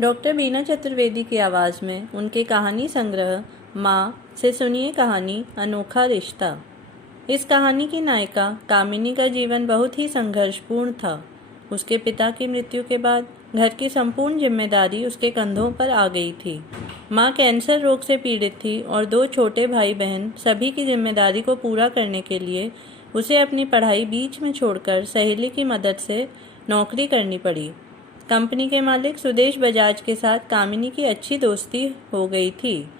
Doctor बीना चतुर्वेदी की आवाज़ में उनके कहानी संग्रह माँ से सुनिए कहानी अनोखा रिश्ता। इस कहानी की नायिका कामिनी का जीवन बहुत ही संघर्षपूर्ण था। उसके पिता की मृत्यु के बाद घर की संपूर्ण जिम्मेदारी उसके कंधों पर आ गई थी। माँ कैंसर रोग से पीड़ित थी और दो छोटे भाई बहन सभी की जिम्मेदारी को पूरा करने के लिए उसे अपनी पढ़ाई बीच में छोड़कर सहेली की मदद से नौकरी करनी पड़ी। कंपनी के मालिक सुदेश बजाज के साथ कामिनी की अच्छी दोस्ती हो गई थी।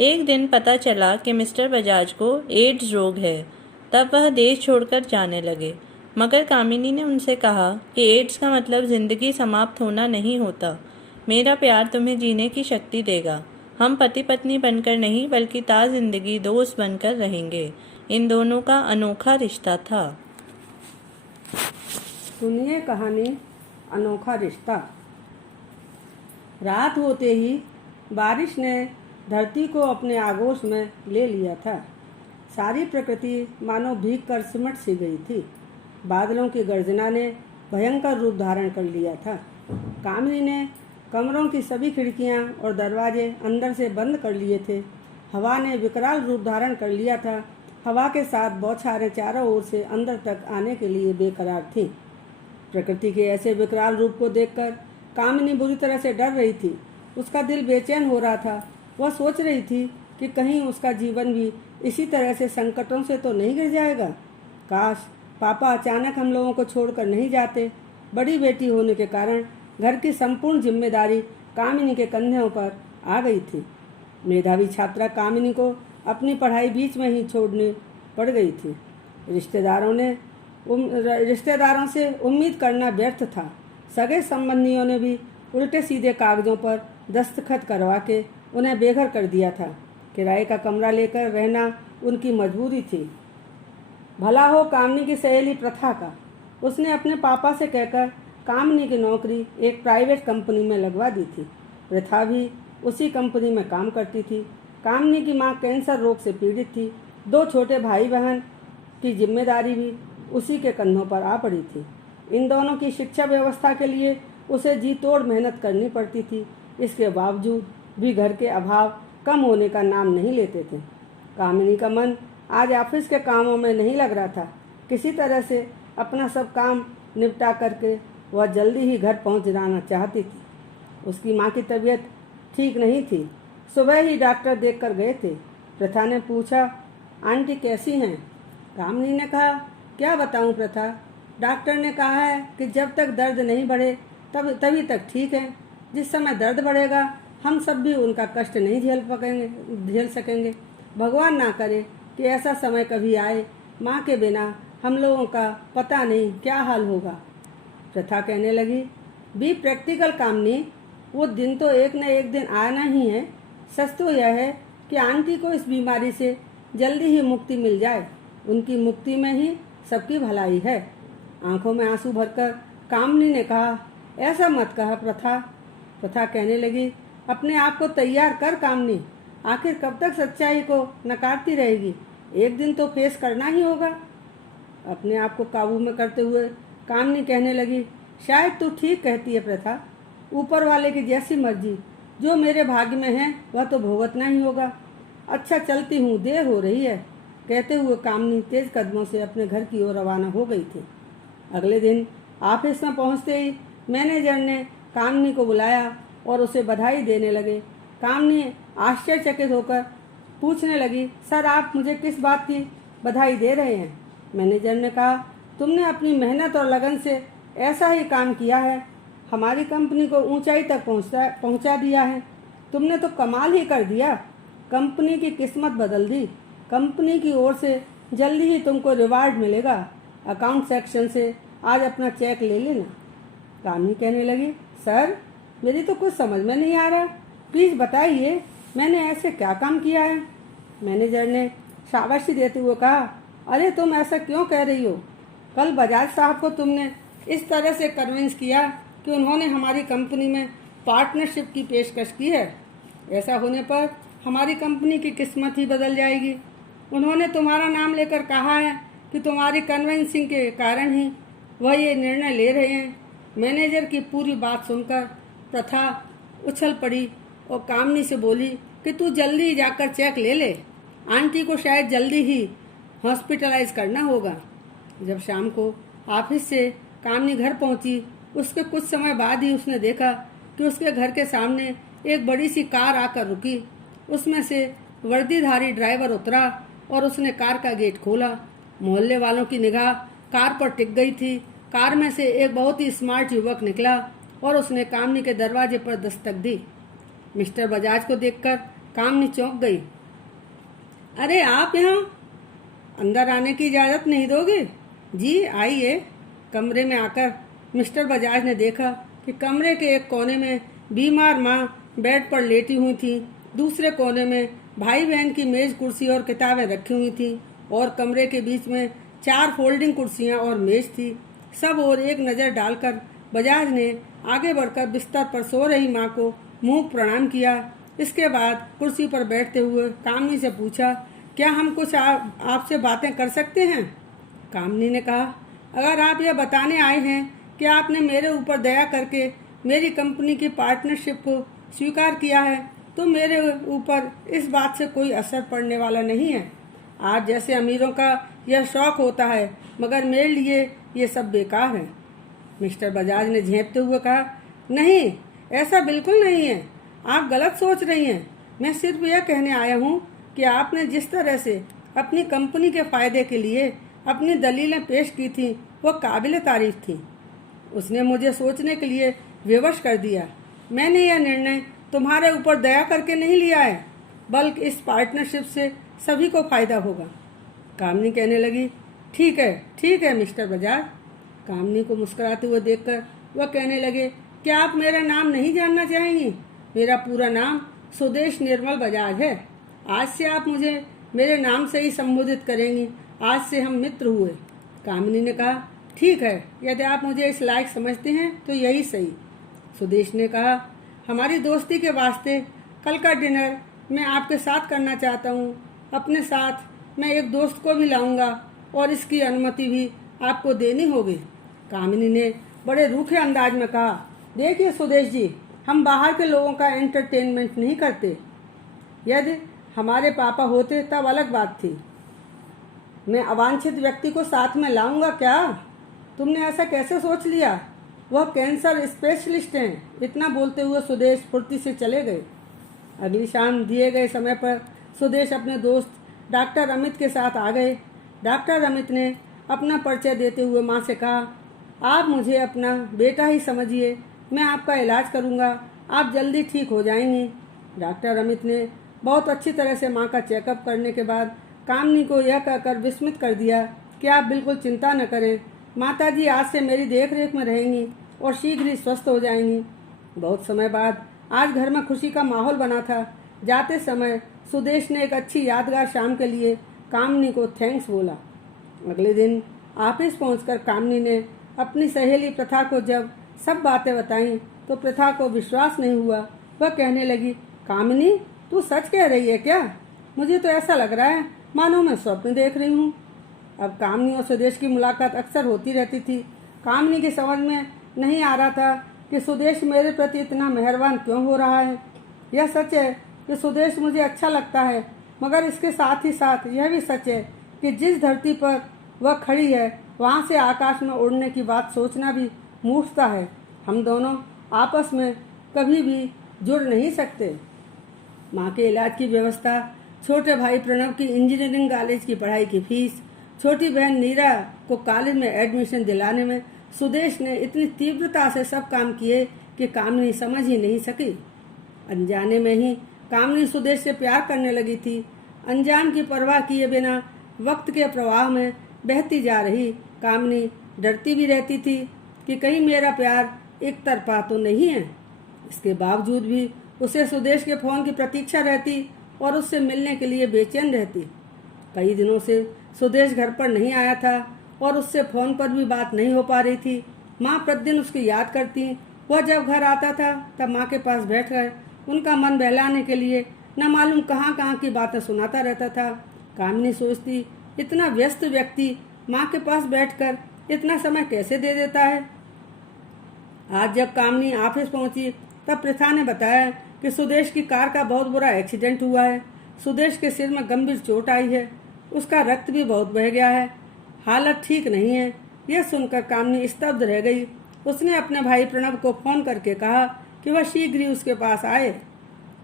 एक दिन पता चला कि मिस्टर बजाज को एड्स रोग है। तब वह देश छोड़कर जाने लगे, मगर कामिनी ने उनसे कहा कि एड्स का मतलब जिंदगी समाप्त होना नहीं होता। मेरा प्यार तुम्हें जीने की शक्ति देगा। हम पति पत्नी बनकर नहीं बल्कि जिंदगी दोस्त बनकर रहेंगे। इन दोनों का अनोखा रिश्ता था। सुनिए कहानी अनोखा रिश्ता। रात होते ही बारिश ने धरती को अपने आगोश में ले लिया था। सारी प्रकृति मानो भीग कर सिमट सी गई थी। बादलों की गर्जना ने भयंकर रूप धारण कर लिया था। कामिनी ने कमरों की सभी खिड़कियां और दरवाजे अंदर से बंद कर लिए थे। हवा ने विकराल रूप धारण कर लिया था। हवा के साथ बौछारें चारों ओर से अंदर तक आने के लिए बेकरार थीं। प्रकृति के ऐसे विकराल रूप को देखकर कामिनी बुरी तरह से डर रही थी। उसका दिल बेचैन हो रहा था। वह सोच रही थी कि कहीं उसका जीवन भी इसी तरह से संकटों से तो नहीं गिर जाएगा। काश पापा अचानक हम लोगों को छोड़कर नहीं जाते। बड़ी बेटी होने के कारण घर की संपूर्ण जिम्मेदारी कामिनी के कंधों पर आ गई थी। मेधावी छात्रा कामिनी को अपनी पढ़ाई बीच में ही छोड़नी पड़ गई थी। रिश्तेदारों से उम्मीद करना व्यर्थ था। सगे संबंधियों ने भी उल्टे सीधे कागजों पर दस्तखत करवा के उन्हें बेघर कर दिया था। किराए का कमरा लेकर रहना उनकी मजबूरी थी। भला हो कामिनी की सहेली प्रथा का। उसने अपने पापा से कहकर कामिनी की नौकरी एक प्राइवेट कंपनी में लगवा दी थी। प्रथा भी उसी कंपनी में काम करती थी। कामिनी की माँ कैंसर रोग से पीड़ित थी। दो छोटे भाई बहन की जिम्मेदारी भी उसी के कंधों पर आ पड़ी थी। इन दोनों की शिक्षा व्यवस्था के लिए उसे जी तोड़ मेहनत करनी पड़ती थी। इसके बावजूद भी घर के अभाव कम होने का नाम नहीं लेते थे। कामिनी का मन आज ऑफिस के कामों में नहीं लग रहा था। किसी तरह से अपना सब काम निपटा करके वह जल्दी ही घर पहुंच जाना चाहती थी। उसकी माँ की तबीयत ठीक नहीं थी। सुबह ही डॉक्टर देखकर गए थे। प्रथा ने पूछा, आंटी कैसी हैं? कामिनी ने कहा, क्या बताऊं प्रथा, डॉक्टर ने कहा है कि जब तक दर्द नहीं बढ़े तभी तक ठीक है। जिस समय दर्द बढ़ेगा हम सब भी उनका कष्ट नहीं झेल सकेंगे। भगवान ना करे कि ऐसा समय कभी आए। माँ के बिना हम लोगों का पता नहीं क्या हाल होगा। प्रथा कहने लगी, बी प्रैक्टिकल कामिनी, वो दिन तो एक न एक दिन आना ही है। सच तो यह है कि आंटी को इस बीमारी से जल्दी ही मुक्ति मिल जाए। उनकी मुक्ति में ही सबकी भलाई है। आंखों में आंसू भरकर कामिनी ने कहा, ऐसा मत कहा प्रथा। प्रथा कहने लगी, अपने आप को तैयार कर कामिनी, आखिर कब तक सच्चाई को नकारती रहेगी? एक दिन तो फेस करना ही होगा। अपने आप को काबू में करते हुए कामिनी कहने लगी, शायद तू ठीक कहती है प्रथा। ऊपर वाले की जैसी मर्जी, जो मेरे भाग्य में है वह तो भुगतना ही होगा। अच्छा चलती हूँ, देर हो रही है। कहते हुए कामिनी तेज कदमों से अपने घर की ओर रवाना हो गई थी। अगले दिन ऑफिस में पहुंचते ही मैनेजर ने कामिनी को बुलाया और उसे बधाई देने लगे। कामिनी आश्चर्यचकित होकर पूछने लगी, सर आप मुझे किस बात की बधाई दे रहे हैं? मैनेजर ने कहा, तुमने अपनी मेहनत और लगन से ऐसा ही काम किया है, हमारी कंपनी को ऊंचाई तक पहुंचा दिया है। तुमने तो कमाल ही कर दिया। कंपनी की किस्मत बदल दी। कंपनी की ओर से जल्दी ही तुमको रिवार्ड मिलेगा। अकाउंट सेक्शन से आज अपना चेक ले लेना। कामिनी कहने लगी, सर मेरी तो कुछ समझ में नहीं आ रहा, प्लीज़ बताइए मैंने ऐसे क्या काम किया है? मैनेजर ने शाबाशी देते हुए कहा, अरे तुम ऐसा क्यों कह रही हो? कल बजाज साहब को तुमने इस तरह से कन्विंस किया कि उन्होंने हमारी कंपनी में पार्टनरशिप की पेशकश की है। ऐसा होने पर हमारी कंपनी की किस्मत ही बदल जाएगी। उन्होंने तुम्हारा नाम लेकर कहा है कि तुम्हारी कन्विंसिंग के कारण ही वह ये निर्णय ले रहे हैं। मैनेजर की पूरी बात सुनकर प्रथा उछल पड़ी और कामनी से बोली कि तू जल्दी जाकर चेक ले ले, आंटी को शायद जल्दी ही हॉस्पिटलाइज करना होगा। जब शाम को ऑफिस से कामनी घर पहुंची, उसके कुछ समय बाद ही उसने देखा कि उसके घर के सामने एक बड़ी सी कार आकर रुकी। उसमें से वर्दीधारी ड्राइवर उतरा और उसने कार का गेट खोला। मोहल्ले वालों की निगाह कार पर टिक गई थी। कार में से एक बहुत ही स्मार्ट युवक निकला और उसने कामनी के दरवाजे पर दस्तक दी। मिस्टर बजाज को देखकर कामनी चौंक गई। अरे आप यहाँ, अंदर आने की इजाज़त नहीं दोगे? जी आइए। कमरे में आकर मिस्टर बजाज ने देखा कि कमरे के एक कोने में बीमार माँ बेड पर लेटी हुई थी, दूसरे कोने में भाई बहन की मेज कुर्सी और किताबें रखी हुई थी और कमरे के बीच में 4 फोल्डिंग कुर्सियां और मेज थी। सब और एक नज़र डालकर बजाज ने आगे बढ़कर बिस्तर पर सो रही माँ को मुंह प्रणाम किया। इसके बाद कुर्सी पर बैठते हुए कामनी से पूछा, क्या हम कुछ आपसे बातें कर सकते हैं? कामनी ने कहा, अगर आप यह बताने आए हैं कि आपने मेरे ऊपर दया करके मेरी कंपनी की पार्टनरशिप को स्वीकार किया है तो मेरे ऊपर इस बात से कोई असर पड़ने वाला नहीं है। आज जैसे अमीरों का यह शौक होता है, मगर मेरे लिए ये सब बेकार है। मिस्टर बजाज ने झेंपते हुए कहा, नहीं, ऐसा बिल्कुल नहीं है, आप गलत सोच रही हैं। मैं सिर्फ यह कहने आया हूँ कि आपने जिस तरह से अपनी कंपनी के फायदे के लिए अपनी दलीलें पेश की थी वो काबिल तारीफ थी। उसने मुझे सोचने के लिए विवश कर दिया। मैंने यह निर्णय तुम्हारे ऊपर दया करके नहीं लिया है, बल्कि इस पार्टनरशिप से सभी को फायदा होगा। कामनी कहने लगी, ठीक है मिस्टर बजाज। कामनी को मुस्कुराते हुए देखकर वह कहने लगे, क्या आप मेरा नाम नहीं जानना चाहेंगी? मेरा पूरा नाम सुदेश निर्मल बजाज है। आज से आप मुझे मेरे नाम से ही संबोधित करेंगी। आज से हम मित्र हुए। कामनी ने कहा, ठीक है, यदि आप मुझे इस लायक समझते हैं तो यही सही। सुदेश ने कहा, हमारी दोस्ती के वास्ते कल का डिनर मैं आपके साथ करना चाहता हूँ। अपने साथ मैं एक दोस्त को भी लाऊंगा और इसकी अनुमति भी आपको देनी होगी। कामिनी ने बड़े रूखे अंदाज में कहा, देखिए सुदेश जी, हम बाहर के लोगों का एंटरटेनमेंट नहीं करते। यदि हमारे पापा होते तब अलग बात थी। मैं अवांछित व्यक्ति को साथ में लाऊंगा क्या? तुमने ऐसा कैसे सोच लिया? वह कैंसर स्पेशलिस्ट हैं। इतना बोलते हुए सुदेश फुर्ती से चले गए। अगली शाम दिए गए समय पर सुदेश अपने दोस्त डॉक्टर अमित के साथ आ गए। डॉक्टर अमित ने अपना परिचय देते हुए माँ से कहा, आप मुझे अपना बेटा ही समझिए, मैं आपका इलाज करूँगा, आप जल्दी ठीक हो जाएंगी। डॉक्टर अमित ने बहुत अच्छी तरह से माँ का चेकअप करने के बाद कामनी को यह कहकर विस्मित कर दिया कि आप बिल्कुल चिंता न करें, माताजी आज से मेरी देखरेख में रहेंगी और शीघ्र ही स्वस्थ हो जाएंगी। बहुत समय बाद आज घर में खुशी का माहौल बना था। जाते समय सुदेश ने एक अच्छी यादगार शाम के लिए कामनी को थैंक्स बोला। अगले दिन ऑफिस पहुंचकर कामनी ने अपनी सहेली प्रथा को जब सब बातें बताईं तो प्रथा को विश्वास नहीं हुआ। वह कहने लगी, कामिनी, तू सच कह रही है क्या? मुझे तो ऐसा लग रहा है मानो मैं स्वप्न देख रही हूँ। अब कामनी और सुदेश की मुलाकात अक्सर होती रहती थी। कामनी की समझ में नहीं आ रहा था कि सुदेश मेरे प्रति इतना मेहरबान क्यों हो रहा है। यह सच है कि सुदेश मुझे अच्छा लगता है, मगर इसके साथ ही साथ यह भी सच है कि जिस धरती पर वह खड़ी है वहाँ से आकाश में उड़ने की बात सोचना भी मूर्खता है। हम दोनों आपस में कभी भी जुड़ नहीं सकते। माँ के इलाज की व्यवस्था, छोटे भाई प्रणव की इंजीनियरिंग कॉलेज की पढ़ाई की फीस, छोटी बहन नीरा को कॉलेज में एडमिशन दिलाने में सुदेश ने इतनी तीव्रता से सब काम किए कि कामनी समझ ही नहीं सकी। अनजाने में ही कामनी सुदेश से प्यार करने लगी थी। अंजाम की परवाह किए बिना वक्त के प्रवाह में बहती जा रही कामनी डरती भी रहती थी कि कहीं मेरा प्यार एक तरफा तो नहीं है। इसके बावजूद भी उसे सुदेश के फ़ोन की प्रतीक्षा रहती और उससे मिलने के लिए बेचैन रहती। कई दिनों से सुदेश घर पर नहीं आया था और उससे फ़ोन पर भी बात नहीं हो पा रही थी। माँ प्रतिदिन उसकी याद करती। वह जब घर आता था तब माँ के पास बैठकर उनका मन बहलाने के लिए न मालूम कहाँ कहाँ की बातें सुनाता रहता था। कामिनी सोचती, इतना व्यस्त व्यक्ति माँ के पास बैठकर इतना समय कैसे दे देता है। आज जब कामनी ऑफिस पहुंची तब प्रथा ने बताया कि सुदेश की कार का बहुत बुरा एक्सीडेंट हुआ है। सुदेश के सिर में गंभीर चोट आई है, उसका रक्त भी बहुत बह गया है, हालत ठीक नहीं है। यह सुनकर कामनी स्तब्ध रह गई। उसने अपने भाई प्रणव को फोन करके कहा कि वह शीघ्र ही उसके पास आए।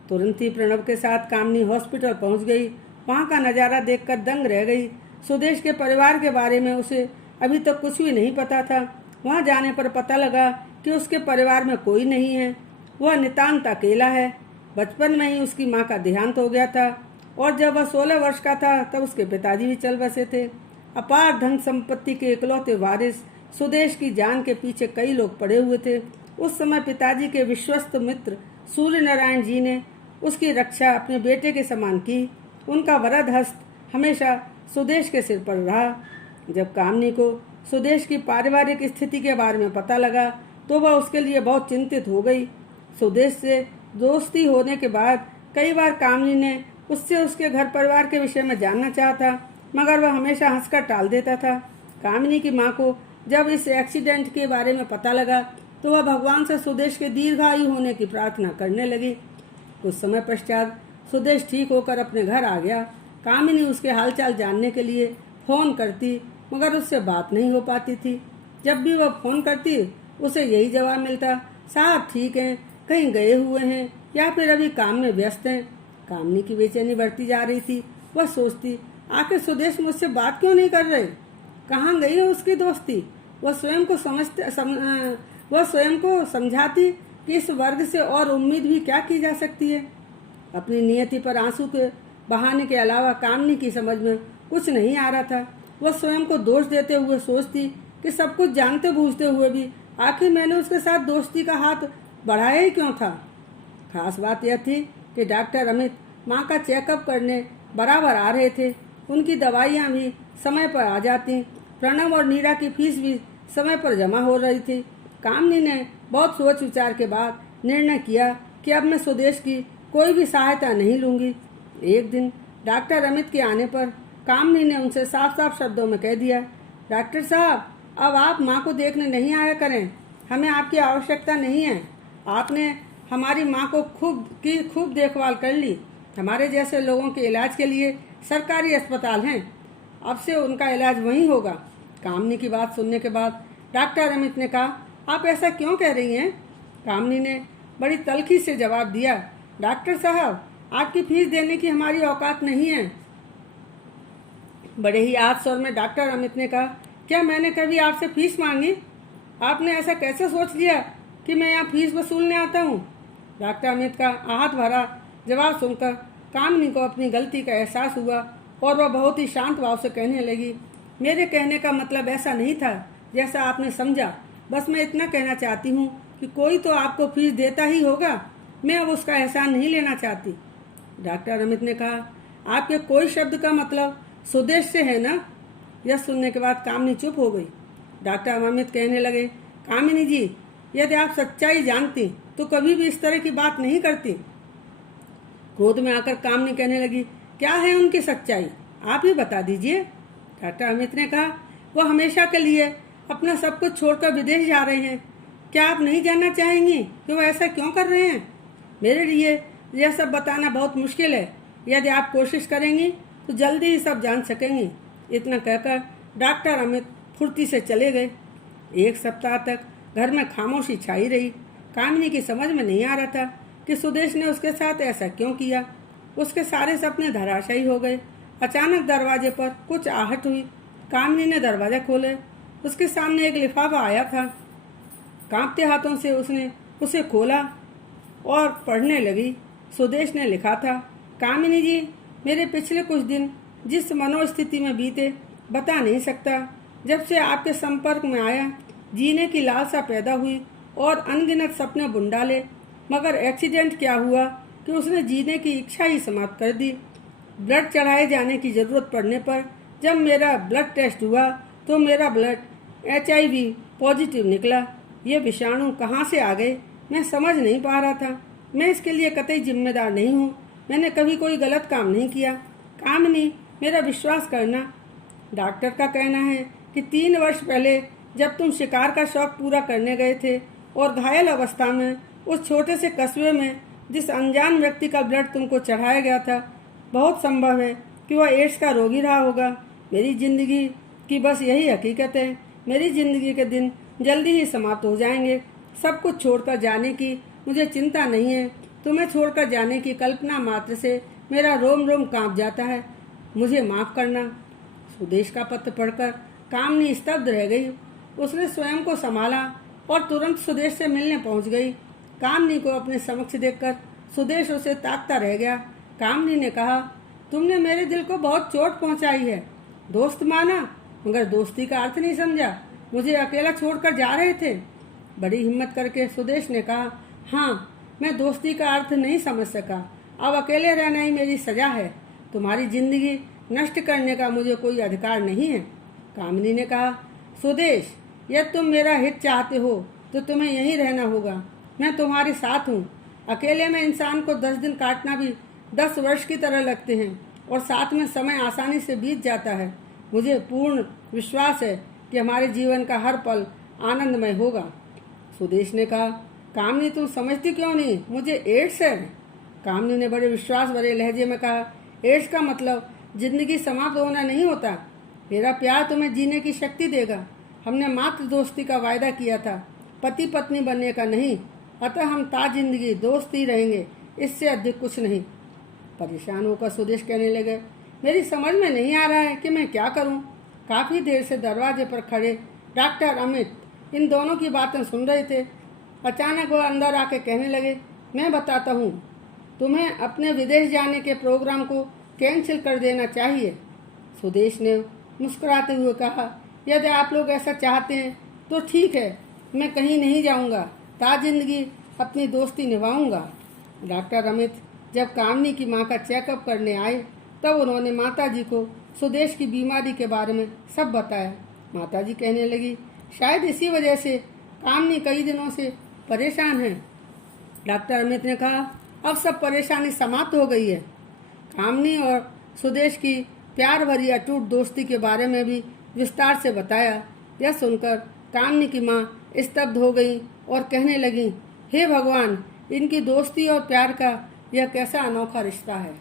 तुरंत ही प्रणव के साथ कामनी हॉस्पिटल पहुंच गई। वहां का नज़ारा देखकर दंग रह गई। सुदेश के परिवार के बारे में उसे अभी तक कुछ भी नहीं पता था। वहां जाने पर पता लगा कि उसके परिवार में कोई नहीं है, वह नितांत अकेला है। बचपन में ही उसकी माँ का देहांत हो गया था और जब वह 16 वर्ष का था तब उसके पिताजी भी चल बसे थे। अपार धन संपत्ति के इकलौते वारिस सुदेश की जान के पीछे कई लोग पड़े हुए थे। उस समय पिताजी के विश्वस्त मित्र सूर्य नारायण जी ने उसकी रक्षा अपने बेटे के समान की। उनका वरद हस्त हमेशा सुदेश के सिर पर रहा। जब कामनी को सुदेश की पारिवारिक स्थिति के बारे में पता लगा तो वह उसके लिए बहुत चिंतित हो गई। सुदेश से दोस्ती होने के बाद कई बार कामनी ने उससे उसके घर परिवार के विषय में जानना चाहा था, मगर वह हमेशा हंसकर टाल देता था। कामनी की माँ को जब इस एक्सीडेंट के बारे में पता लगा तो वह भगवान से सुदेश के दीर्घायु होने की प्रार्थना करने लगी। कुछ समय पश्चात सुदेश ठीक होकर अपने घर आ गया। कामिनी उसके हालचाल जानने के लिए फोन करती, मगर उससे बात नहीं हो पाती थी। जब भी वह फोन करती उसे यही जवाब मिलता, साहब ठीक हैं, कहीं गए हुए हैं या फिर अभी काम में व्यस्त हैं। कामनी की बेचैनी बढ़ती जा रही थी। वह सोचती, आखिर सुदेश मुझसे बात क्यों नहीं कर रहे, कहाँ गई है उसकी दोस्ती। वह स्वयं को समझाती कि इस वर्ग से और उम्मीद भी क्या की जा सकती है। अपनी नियति पर आंसू के बहाने के अलावा कामनी की समझ में कुछ नहीं आ रहा था। वह स्वयं को दोष देते हुए सोचती कि सब कुछ जानते बूझते हुए भी आखिर मैंने उसके साथ दोस्ती का हाथ बढ़ाया ही क्यों था। खास बात यह थी कि डॉक्टर अमित माँ का चेकअप करने बराबर आ रहे थे। उनकी दवाइयाँ भी समय पर आ जाती। प्रणव और नीरा की फीस भी समय पर जमा हो रही थी। कामनी ने बहुत सोच विचार के बाद निर्णय किया कि अब मैं सुदेश की कोई भी सहायता नहीं लूंगी। एक दिन डॉक्टर अमित के आने पर कामनी ने उनसे साफ साफ शब्दों में कह दिया, डॉक्टर साहब अब आप माँ को देखने नहीं आया करें, हमें आपकी आवश्यकता नहीं है। आपने हमारी माँ को खूब देखभाल कर ली। हमारे जैसे लोगों के इलाज के लिए सरकारी अस्पताल हैं, अब से उनका इलाज वहीं होगा। कामनी की बात सुनने के बाद डॉक्टर अमित ने कहा, आप ऐसा क्यों कह रही हैं। कामनी ने बड़ी तल्खी से जवाब दिया, डॉक्टर साहब आपकी फीस देने की हमारी औकात नहीं है। बड़े ही आद स्वर में डॉक्टर अमित ने कहा, क्या मैंने कभी आपसे फीस मांगी। आपने ऐसा कैसे सोच लिया कि मैं यहाँ फीस वसूलने आता हूँ। डॉक्टर अमित का आहत भरा जवाब सुनकर कामनी को अपनी गलती का एहसास हुआ और वह बहुत ही शांत भाव से कहने लगी, मेरे कहने का मतलब ऐसा नहीं था जैसा आपने समझा। बस मैं इतना कहना चाहती हूँ कि कोई तो आपको फीस देता ही होगा, मैं अब उसका एहसान नहीं लेना चाहती। डॉक्टर अमित ने कहा, आपके कोई शब्द का मतलब सुदेश से है ना। यह सुनने के बाद कामनी चुप हो गई। डॉक्टर अमित कहने लगे, कामिनी जी यदि आप सच्चाई जानती तो कभी भी इस तरह की बात नहीं करती। क्रोध में आकर कामनी कहने लगी, क्या है उनकी सच्चाई, आप ही बता दीजिए। डॉक्टर अमित ने कहा, वो हमेशा के लिए अपना सब कुछ छोड़कर विदेश जा रहे हैं। क्या आप नहीं जानना चाहेंगी कि वो ऐसा क्यों कर रहे हैं। मेरे लिए यह सब बताना बहुत मुश्किल है, यदि आप कोशिश करेंगी तो जल्दी ही सब जान सकेंगी। इतना कहकर डॉक्टर अमित फुर्ती से चले गए। एक सप्ताह तक घर में खामोशी छाई रही। कामिनी की समझ में नहीं आ रहा था कि सुदेश ने उसके साथ ऐसा क्यों किया। उसके सारे सपने धराशायी हो गए। अचानक दरवाजे पर कुछ आहट हुई। कामिनी ने दरवाजा खोले। उसके सामने एक लिफाफा आया था। कांपते हाथों से उसने उसे खोला और पढ़ने लगी। सुदेश ने लिखा था, कामिनी जी मेरे पिछले कुछ दिन जिस मनोस्थिति में बीते बता नहीं सकता। जब से आपके संपर्क में आया जीने की लालसा पैदा हुई और अनगिनत सपने बुन डाले, मगर एक्सीडेंट क्या हुआ कि उसने जीने की इच्छा ही समाप्त कर दी। ब्लड चढ़ाए जाने की ज़रूरत पड़ने पर जब मेरा ब्लड टेस्ट हुआ तो मेरा ब्लड HIV पॉजिटिव निकला। ये विषाणु कहाँ से आ गए मैं समझ नहीं पा रहा था। मैं इसके लिए कतई जिम्मेदार नहीं हूँ। मैंने कभी कोई गलत काम नहीं किया। कामिनी मेरा विश्वास करना। डॉक्टर का कहना है कि 3 वर्ष पहले जब तुम शिकार का शौक पूरा करने गए थे और घायल अवस्था में उस छोटे से कस्बे में जिस अनजान व्यक्ति का ब्लड तुमको चढ़ाया गया था, बहुत संभव है कि वह एड्स का रोगी रहा होगा। मेरी जिंदगी की बस यही हकीकत है। मेरी जिंदगी के दिन जल्दी ही समाप्त हो जाएंगे। सब कुछ छोड़कर जाने की मुझे चिंता नहीं है। तुम्हें छोड़कर जाने की कल्पना मात्र से मेरा रोम रोम कांप जाता है। मुझे माफ करना। सुदेश का पत्र पढ़कर कामनी स्तब्ध रह गई। उसने स्वयं को संभाला और तुरंत सुदेश से मिलने पहुंच गई। कामनी को अपने समक्ष देखकर सुदेश उसे ताकता रह गया। कामनी ने कहा, तुमने मेरे दिल को बहुत चोट पहुंचाई है। दोस्त माना, मगर दोस्ती का अर्थ नहीं समझा। मुझे अकेला छोड़कर जा रहे थे। बड़ी हिम्मत करके सुदेश ने कहा, हाँ, मैं दोस्ती का अर्थ नहीं समझ सका। अब अकेले रहना ही मेरी सजा है। तुम्हारी जिंदगी नष्ट करने का मुझे कोई अधिकार नहीं है। कामिनी ने कहा, सुदेश, यदि तुम मेरा हित चाहते हो तो तुम्हें यहीं रहना होगा। मैं तुम्हारे साथ हूँ। अकेले में इंसान को 10 दिन काटना भी 10 वर्ष की तरह लगते हैं और साथ में समय आसानी से बीत जाता है। मुझे पूर्ण विश्वास है कि हमारे जीवन का हर पल आनंदमय होगा। सुदेश ने कहा, कामनी, तुम समझती क्यों नहीं? मुझे एड्स है। कामनी ने बड़े विश्वास भरे लहजे में कहा, एड्स का मतलब जिंदगी समाप्त होना नहीं होता। मेरा प्यार तुम्हें जीने की शक्ति देगा। हमने मात्र दोस्ती का वायदा किया था, पति पत्नी बनने का नहीं। अतः हम ताज जिंदगी दोस्त ही रहेंगे, इससे अधिक कुछ नहीं। परेशान होकर सुदेश कहने लगे, मेरी समझ में नहीं आ रहा है कि मैं क्या करूं। काफी देर से दरवाजे पर खड़े डॉक्टर अमित इन दोनों की बातें सुन रहे थे। अचानक वह अंदर आके कहने लगे, मैं बताता हूँ, तुम्हें अपने विदेश जाने के प्रोग्राम को कैंसिल कर देना चाहिए। सुदेश ने मुस्कुराते हुए कहा, यदि आप लोग ऐसा चाहते हैं तो ठीक है, मैं कहीं नहीं जाऊंगा। ताज जिंदगी अपनी दोस्ती निभाऊंगा। डॉक्टर अमित जब कामनी की मां का चेकअप करने आए तब उन्होंने माताजी को सुदेश की बीमारी के बारे में सब बताया। माताजी कहने लगी, शायद इसी वजह से कामनी कई दिनों से परेशान है। डॉक्टर अमित ने कहा, अब सब परेशानी समाप्त हो गई है। कामनी और सुदेश की प्यार भरी अटूट दोस्ती के बारे में भी विस्तार से बताया। यह सुनकर कामनी की माँ स्तब्ध हो गई और कहने लगी, हे भगवान, इनकी दोस्ती और प्यार का यह कैसा अनोखा रिश्ता है।